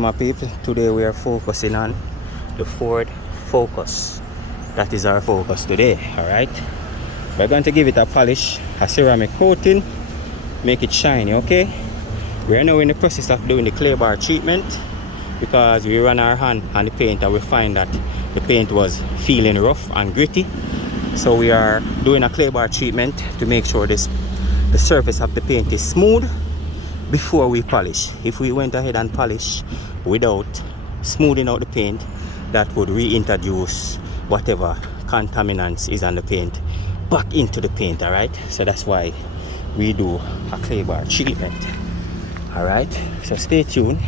My people, today we are focusing on the Ford Focus. That is our focus today. Alright, we're going to give it a polish, a ceramic coating, make it shiny. Okay, we are now in the process of doing the clay bar treatment because we run our hand on the paint and we find that the paint was feeling rough and gritty. So we are doing a clay bar treatment to make sure the surface of the paint is smooth before we polish. If we went ahead and polish without smoothing out the paint, that would reintroduce whatever contaminants is on the paint back into the paint. All right, so that's why we do a clay bar treatment. All right, so stay tuned.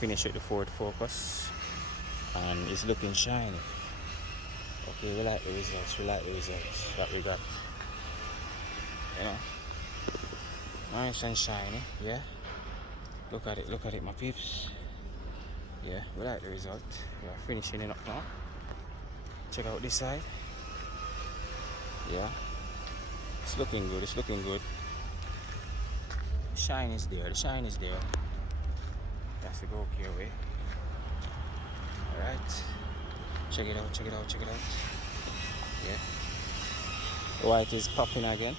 Finish with the Ford Focus and it's looking shiny. Okay, we like the results, that we got. You know, nice and shiny. Yeah, look at it my peeps. Yeah, we like the result. We are finishing it up now. Check out this side. Yeah, it's looking good, the shine is there. That's the go here way. Alright. Check it out. Yeah. The white is popping again.